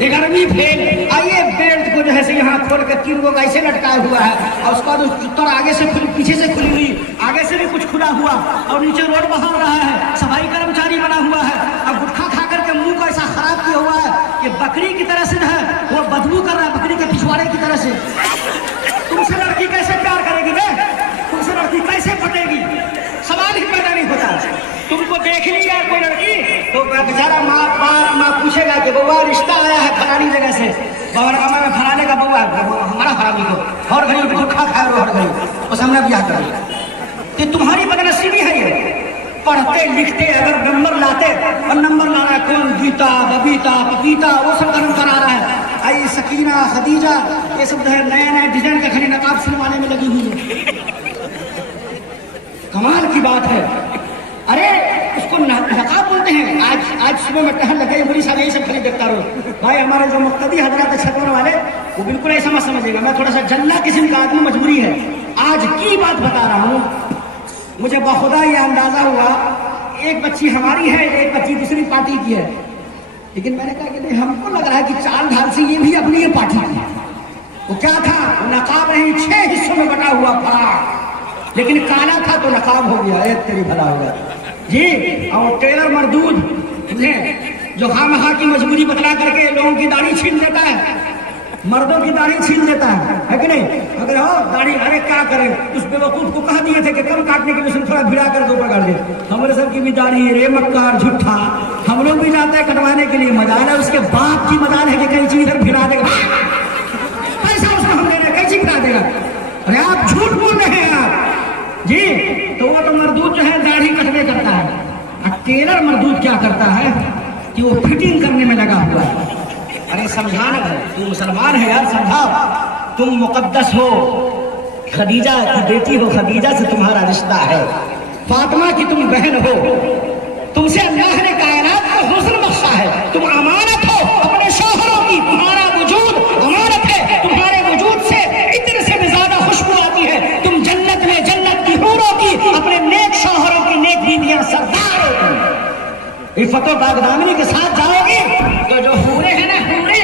11वीं फेल। आइए बेल्ट को जो है से यहाँ खोल कर 3 लोग ऐसे लटकाया हुआ है और उसके बाद उत्तर आगे से खुली, पीछे से खुली हुई, आगे से भी कुछ खुला हुआ और नीचे रोड बहाल रहा है, सफाई कर्मचारी बना हुआ है। अब गुटखा खा करके मुंह को ऐसा खराब किया हुआ है कि बकरी की तरह से जो है वो बदबू कर रहा है, बकरी के पिछवाड़े की तरह से। तुमसे लड़की कैसे प्यार करेगी बे? तुमसे लड़की कैसे पटेगी? सवाल ही पैदा नहीं होता। तुमको देख ली यार कोई लड़की तो बेचारा माँ पूछेगा कि बउआ रिश्ता आया है फलानी जगह से, मैं फलाने का बउआ हमारा हरामी को और घड़ी गुटखा खाए और घड़ी उस हमने ब्याह कर लिया। तो तुम्हारी बदनसीबी है ये। पढ़ते लिखते अगर नंबर लाते और नंबर ला रहा है कौन, गीता बबीता पपीता वो सब कर्म करा रहा है। आई सकीना खदीजा ये सब जो है नया नया डिजाइन का खड़ी नकाब सिलवाने में लगी हुई है। कमाल की बात है। अरे उसको नकाब बोलते हैं। आज सुबह में टहल लगे बड़ी सारी यही सब खरीद देखता रहो भाई। हमारे जो मुक्तदी हजरत छतवन वाले वो बिल्कुल ऐसा मत समझिएगा, मैं थोड़ा सा जल्ला किस्म का आदमी, मजबूरी है। आज की बात बता रहा हूँ, मुझे बखुदा ये अंदाजा हुआ एक बच्ची हमारी है, एक बच्ची दूसरी पार्टी की है। लेकिन मैंने कहा कि नहीं, हमको लग रहा है कि चाल ढाल से ये भी अपनी ये पार्टी की है। वो क्या था, वो नकाब नहीं 6 हिस्सों में बटा हुआ था, लेकिन काला था तो नकाब हो गया। एक तेरी भला हो गया जी। और टेलर मरदूद जो खामखा की मजबूरी बतला करके लोगों की दाढ़ी छीन देता है, मर्दों की दाढ़ी छीन देता है कि नहीं? अगर हो दाढ़ी, अरे क्या करें, उस बेवकूफ को कह दिए थे कि कम काटने के लिए उसने थोड़ा भिड़ा कर दो पकड़ दे। हमारे सब की भी दाढ़ी रे मक्कार झूठा, हम लोग भी जाते हैं कटवाने के लिए, मजाल है उसके बाप की मजाल है कि कहीं चीज इधर भिड़ा देगा, पैसा उसको हम दे रहे कहीं भिड़ा देगा। अरे आप झूठ बोल रहे हैं आप जी। तो वो तो मर्दूद जो है दाढ़ी कटने करता है, और टेलर मर्दूद क्या करता है कि वो फिटिंग करने में लगा हुआ है। अरे समझाना है, तू मुसलमान है यार, समझाओ। तुम मुकद्दस हो, खदीजा की बेटी हो, खदीजा से तुम्हारा रिश्ता है, फातिमा की तुम बहन हो, तुमसे अल्लाह ने कायनात को हुस्न बख्शा है, तुम अमानत हो अपने शौहरों की, तुम्हारा वजूद अमानत है, तुम्हारे वजूद से इतने से भी ज्यादा खुशबू आती है। तुम जन्नत में जन्नत की हूरों की, अपने नेक शौहरों की नेक बीवियां सरदार हो तुम। इफ़्फ़त व बागदामनी के साथ जाओगे तो जो हूरे हैं ना, हूरे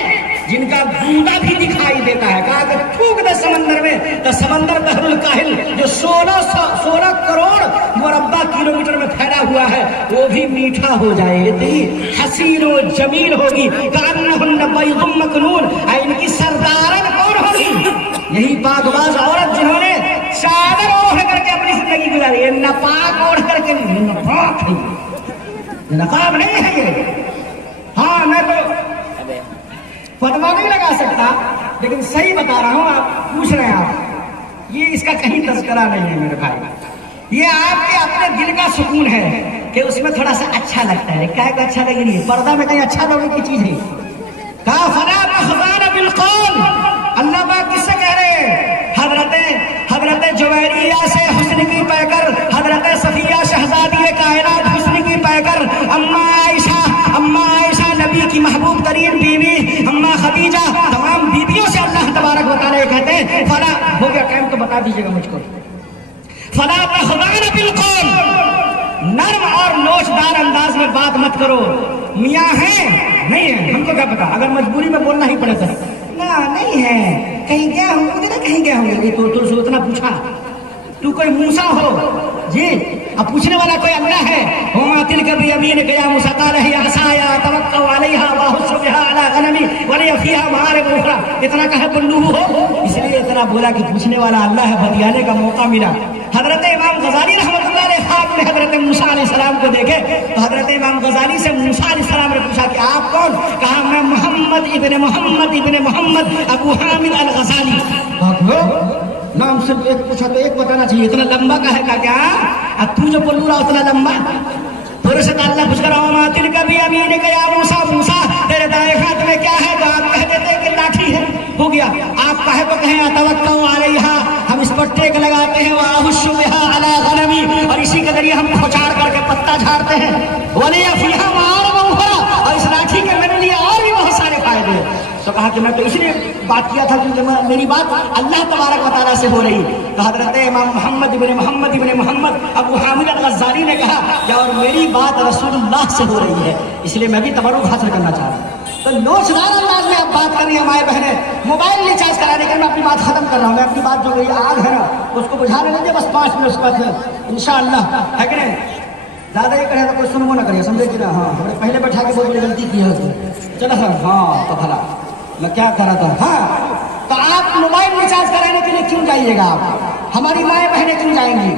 जिनका गूंगा भी दिखाई देता है, कहा कि थूक दे समंदर में तो समंदर बहरुल काहिल जो 16 करोड़ मुरब्बा किलोमीटर में फैला हुआ है वो भी मीठा हो जाए। इतनी हसीन और जमील होगी, कान्नहुन्ना बैदुम मकनून। इनकी सरदारन कौन होगी? यही पाकबाज औरत जिन्होंने चादर ओढ़ करके अपनी जिंदगी गुजारी है। नपाक ओढ़ करके, नपाक है, नकाब नहीं है ये। हाँ, मैं तो फतवा नहीं लगा सकता, लेकिन सही बता रहा हूँ। आप पूछ रहे हैं, आप ये इसका कहीं तस्करा नहीं है मेरे भाई, ये आपके अपने दिल का सुकून है कि उसमें थोड़ा सा अच्छा लगता है। क्या को अच्छा लगे नहीं, पर्दा में कहीं अच्छा लोगों की चीज है। कहा फला खुदान बिल्कुल, अल्लाह पाक किससे कह रहे हैं? हजरत जुवैरिया से हुस्न की पैकर, हजरत सफिया शहजादी कायनात हुस्न की पैकर, अम्मा आयशा नबी की महबूब तरीन बीवी, अम्मा खदीजा, तमाम बीवियों से अल्लाह तबारक व तआला कहते हैं फला हो गया टाइम तो बता दीजिएगा मुझको। फला तखदान बिल्कुल, नर्म और नोचदार अंदाज में बात मत करो। मियाँ है नहीं है, हमको क्या पता, अगर मजबूरी में बोलना ही पड़े तो ना, नहीं है, कहीं गया होंगे ना, कहीं गया होंगे तो से उतना पूछा। तू कोई मूसा हो जी, अब पूछने वाला कोई अल्लाह है। हुमा तिलका बियमीनिक या मूसा क़ाल हिय असाया तवक्कउ अलैहा व अहुस्सु बिहा अला गनमी व लिय फीहा मआरिब उखरा। इतना कहे बल्लू हो, इसलिए इतना बोला कि पूछने वाला अल्लाह है, बतियाने का मौका मिला। हजरत इमाम गजाली रहमतुल्लाह अलैह ख्वाब में हजरत मूसा अलैहिस्सलाम को देखे तो हजरत इमाम गजाली से मूसा अलैहिस्सलाम ने पूछा कि आप कौन? कहा मैं मोहम्मद इब्न मोहम्मद अबू हामिद अल गजाली। नाम सिर्फ एक पूछा तो एक बताना चाहिए, इतना लंबा का है क्या? अब तू जो बोल रहा उतना लंबा पूरे से अल्लाह पूछ कर रहा तिलका बियमीनिक या मूसा, तेरे दाएं हाथ में क्या है? तो आप कह देते कि लाठी है, हो गया। आप कहे तो कहें अतवक्कउ अलैहा, हम इस पर टेक लगाते हैं, व अहुस्सु बिहा अला गनमी, और इसी के जरिए हम खोचार करके पत्ता झाड़ते हैं, व लिय फीहा मआरिब उखरा, और इस लाठी के मेरे लिए और भी बहुत सारे फायदे हैं। तो कहा कि मैं तो इसलिए बात किया था क्योंकि मेरी बात अल्लाह तबारक व तआला से हो रही। तो हजरत इमाम मोहम्मद इब्न मोहम्मद अबू हामिद अल गज़ाली ने कहा कि और मेरी बात रसूलुल्लाह से हो रही है, इसलिए मैं भी तबरुक हासिल करना चाह रहा हूँ। تو لوچدار انداز میں آپ بات کر رہی ہیں مائیں بہنیں. موبائل ریچارج کرانے کے میں اپنی بات ختم کر رہا ہوں. میں اپنی بات جو میری آگ ہے نا اس کو بجھانے لگے بس 5 منٹ بعد انشاءاللہ ہے کہ نہیں. زیادہ یہ کرے تو کوئی سنو نہ کرے, سمجھے کہ نا. ہاں ہم نے پہلے بیٹھا کے بہت بڑی غلطی کی ہے. چلو سر ہاں تو بھلا میں کیا کر رہا تھا. ہاں تو آپ موبائل ریچارج کرانے کے لیے کیوں جائیے گا آپ؟ ہماری مائیں بہنیں کیوں جائیں گی؟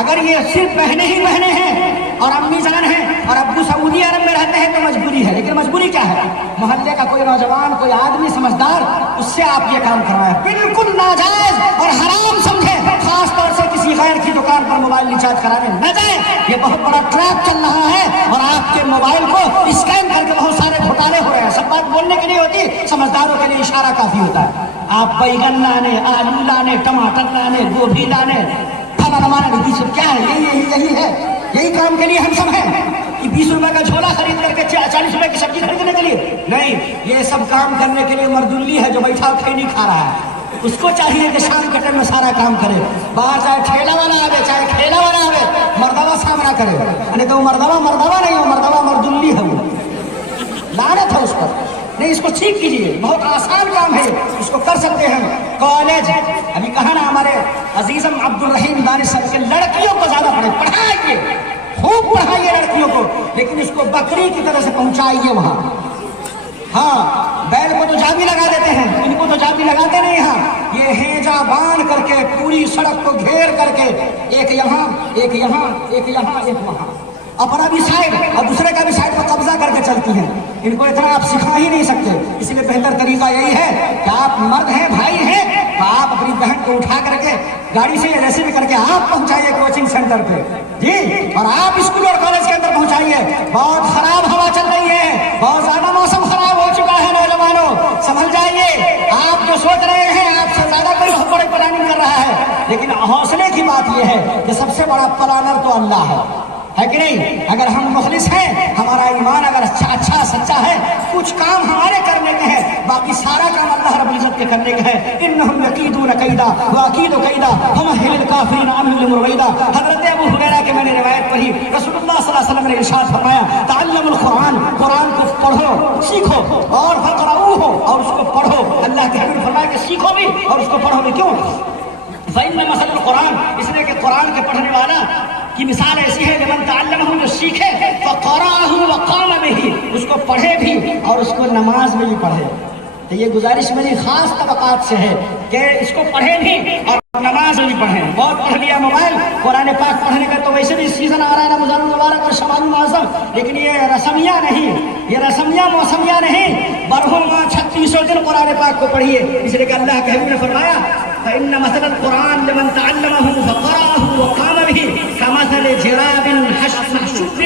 اگر یہ صرف بہنیں ہی بہنیں ہیں اور امی جان ہیں اور ابو سعودی عرب میں رہتے ہیں تو مجبوری ہے. لیکن مجبوری کیا ہے؟ محلے کا کوئی نوجوان کوئی آدمی سمجھدار اس سے آپ یہ کام کروائیں. بالکل ناجائز اور حرام سمجھے. خاص طور سے کسی غیر کی دکان پر موبائل ریچارج کرانے نہ جائیں. یہ بہت بڑا ٹریپ چل رہا ہے اور آپ کے موبائل کو اسکین کر کے بہت سارے گھوٹالے ہو رہے ہیں. سب بات بولنے کے لیے ہوتی, سمجھداروں کے لیے اشارہ کافی ہوتا ہے. آپ بیگن لانے, آلو لانے, ٹماٹر لانے, گوبھی لانے, کیا ہے یہی ہے. یہی کام کے لیے ہم سب ہیں. 20 روپے کا جھولا خرید کر کے 40 روپے کی سبزی خریدنے کے لیے نہیں. یہ سب کام کرنے کے لیے مردلی ہے جو بیٹھا کھائی نہیں کھا رہا ہے. اس کو چاہیے کہ شام کے ٹائم میں سارا کام کرے. باہر چاہے ٹھیلا والا آوے چاہے کھیلا والا آوے, مردوا سامنا کرے. نہیں تو مردوا نہیں ہو, مردوا مردلی ہے. وہ لعنت ہے اس پر. نہیں, اس کو ٹھیک کیجیے. بہت آسان کام ہے, اس کو کر سکتے ہیں. کالج ابھی کہا نا ہمارے عزیزم عبد الرحیم دانش صاحب کے لڑکیوں کو زیادہ پڑھائیے, خوب پڑھائیے لڑکیوں کو, لیکن اس کو بکری کی طرح سے پہنچائیے وہاں. ہاں بیل کو تو جابی لگا دیتے ہیں, ان کو تو جابی لگاتے نہیں. یہاں یہ ہیجا باندھ کر کے پوری سڑک کو گھیر کر کے ایک یہاں ایک یہاں ایک یہاں ایک وہاں, اپنا بھی سائڈ اور دوسرے کا بھی سائڈ پر قبضہ کر کے چلتی ہیں. ان کو اتنا آپ سکھا ہی نہیں سکتے. اس لیے بہتر طریقہ یہی ہے کہ آپ مرد ہیں, بھائی ہیں, تو آپ اپنی بہن کو اٹھا کر کے گاڑی سے ایسے بھی کر کے آپ پہنچائیے کوچنگ سینٹر پہ جی, اور آپ اسکول اور کالج کے اندر پہنچائیے. بہت خراب ہوا چل رہی ہے, بہت زیادہ موسم خراب ہو چکا ہے. نوجوانوں سمجھ جائیے, آپ جو سوچ رہے ہیں آپ سے زیادہ کوئی بہت بڑے پلاننگ کر رہا ہے. لیکن حوصلے کی بات یہ ہے کہ سب سے بڑا پلانر تو اللہ ہے کہ نہیں. اگر ہم مخلص ہیں, ہمارا ایمان اگر اچھا سچا ہے, کچھ کام ہمارے کرنے کے ہیں, باقی سارا کام اللہ رب العزت کے کرنے کے ہے. انہم یکیدون کیدا واکید کیدا فمہل الکافرین عنہم رویدا. حضرت ابو ہریرہ کے میں نے روایت پڑھی, رسول اللہ صلی اللہ علیہ وسلم نے ارشاد فرمایا, تعلموا القرآن, قرآن کو پڑھو سیکھو, اور فقرؤوہ, اور اس کو پڑھو. اللہ کے حبیب فرمایا کہ سیکھو بھی اور اس کو پڑھو بھی. کیوں؟ فإن مثل القرآن, اس لیے کہ قرآن کے پڑھنے والا کی مثال ایسی ہے کہ من تعلمہ, جو سیکھے, فقرأہ وقام بہ, اس کو پڑھے بھی اور اس کو نماز میں بھی پڑھے. تو یہ گزارش میری خاص طبقات سے ہے کہ اس کو پڑھے بھی اور نماز میں بھی پڑھیں. بہت پڑھ لیا موبائل, قرآن پاک پڑھنے کا تو ویسے بھی سیزن آ رہا ہے نا, رمضان المبارک اور شعبان المعظم, لیکن یہ رسمیہ نہیں, یہ رسمیہ موسمیہ نہیں. برہم 36 دن قرآن پاک کو پڑھیے. اس لیے کہ اللہ کے حبیب نے فرمایا, فإن مثل القرآن لمن تعلمه فقرأه وقام به كمثل جراب محشوب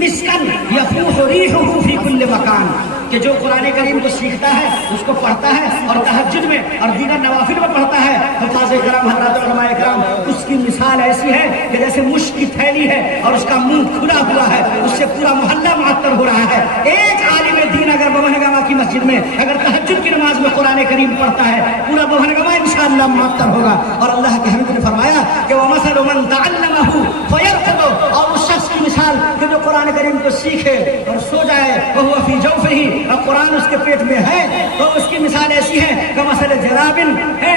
مسكا يفوح ريحه في كل مكان. کہ جو قرآن کریم کو سیکھتا ہے, اس کو پڑھتا ہے اور تہجد میں اور دیگر نوافل میں پڑھتا ہے, حفاظ کرام حضرات علماء کرام, اس کی مثال ایسی ہے کہ جیسے مشک کی تھیلی ہے اور اس کا منہ کھلا ہوا ہے, اس سے پورا محلہ معطر ہو رہا ہے. ایک عالم دین اگر بہنگامہ کی مسجد میں اگر تہجد کی نماز میں قرآن کریم پڑھتا ہے, پورا بہنگامہ انشاءاللہ معطر ہوگا. اور اللہ کے حبیب نے فرمایا کہ وَمَثَلُ مَن تَعَلَّمَهُ فَيَرْقُدُ, اور اس شخص کی مثال کہ جو قرآن کریم کو سیکھے اور سو جائے, وَهُوَ فِي جَوْفِهِ, اور قرآن اس کے پیٹ میں ہے, تو اس کی مثال ایسی ہے کہ مثل جرابن ہے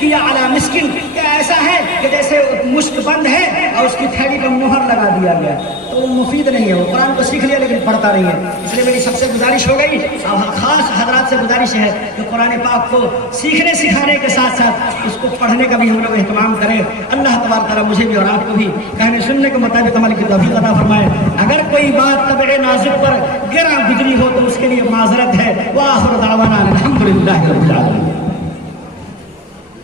کیا علی مسکن, کہ ایسا ہے کہ جیسے مشک بند ہے اور اس کی تھیلی پر مہر لگا دیا گیا. تو وہ مفید نہیں ہے. وہ قرآن کو سیکھ لیا لیکن پڑھتا نہیں ہے. اس لیے میری سب سے گزارش ہو گئی, اور خاص حضرات سے گزارش ہے کہ قرآن پاک کو سیکھنے سکھانے کے ساتھ ساتھ اس کو پڑھنے کا بھی ہم لوگ اہتمام کریں. اللہ تبارک تعالیٰ مجھے بھی اور آپ کو بھی کہنے سننے کے مطابق عمل کی توفیق عطا فرمائے. اگر کوئی بات طبع نازک پر گراں گزری ہو تو اس کے لیے معذرت ہے. وآخر دعوانا الحمدللہ رب العالمین.